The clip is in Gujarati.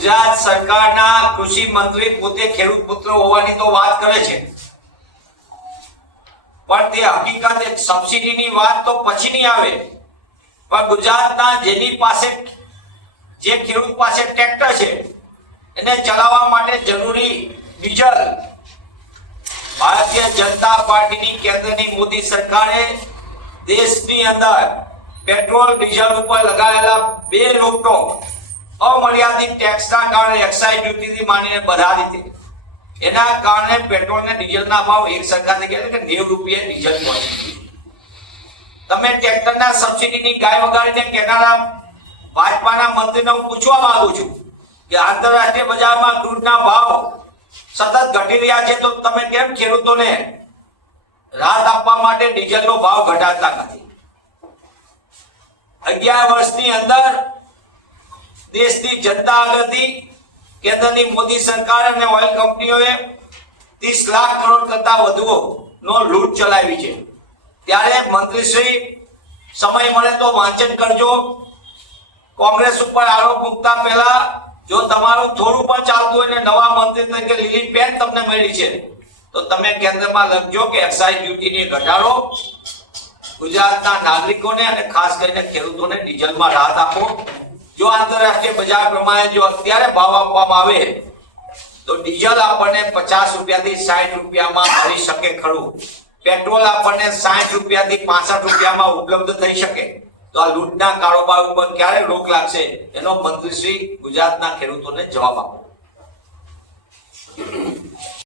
ગુજરાત સરકારના કૃષિ મંત્રી પોતે ખેડૂત પુત્ર હોવાની તો વાત કરે છે, પણ તે હકીકત એક સબસિડીની વાત તો પછીની આવે. પણ ગુજરાતના જેની પાસે જે ખેડૂત પાસે ટ્રેક્ટર છે એને ચલાવવા માટે જરૂરી ડીઝલ ભારતીય જનતા પાર્ટીની કેન્દ્રની મોદી સરકારે દેશની અંદર પેટ્રોલ ડીઝલ ઉપર લગાવેલા બે રોકટોક અમર્યાદિત ટેક્સના કારણે એક્સાઇઝ ડ્યુટીથી માંડીને વધારી હતી. એના કારણે પેટ્રોલ ને ડીઝલના ભાવ એક સરખા થઈ ગયા, એટલે કે 90 રૂપિયા ડીઝલ પહોંચી ગયું. તમે ટ્રેક્ટરના સબસિડીની ગાય વગાડીને કેનારા ભાજપાના મંત્રીને હું પૂછવા માંગુ છું કે આંતરરાષ્ટ્રીય બજારમાં ક્રૂડના ભાવ સતત ઘટી રહ્યા છે, તો તમે કેમ ખેડૂતોને રાહત આપવા માટે ડીઝલનો ભાવ ઘટાડતા નથી? 11 વર્ષની અંદર દેશની જનતા આગળથી કેન્દ્રની મોદી સરકાર અને ઓઇલ કંપનીઓએ 30 લાખ કરોડ કરતા વધુ નો લૂંટ ચલાવી છે. ત્યારે મંત્રીશ્રી સમય મળે તો વાંચન કરજો. કોંગ્રેસ ઉપર આરોપ મૂકતા પહેલા જો તમારું થોડું પણ ચાલતું હોય ને નવા મંત્રી તરીકે લીલી પેન તમને મળી છે તો તમે કેન્દ્રમાં લખજો કે એક્સાઇઝ ડ્યુટીને ઘટાડો, ગુજરાતના નાગરિકોને અને ખાસ કરીને ખેડૂતોને ડીઝલમાં રાહત આપો. જો આંતરરાષ્ટ્રીય બજાર પ્રમાણે જો અત્યારે ભાવ આપવામાં આવે તો ડીઝલ આપણને 50 રૂપિયાથી 60 રૂપિયામાં મળી શકે ખરું. પેટ્રોલ આપણને 60 રૂપિયાથી 65 રૂપિયામાં ઉપલબ્ધ થઈ શકે. તો આ લૂંટના કારોબાર ઉપર ક્યારે રોક લાગશે એનો મંત્રીશ્રી ગુજરાતના ખેડૂતોને જવાબ આપો.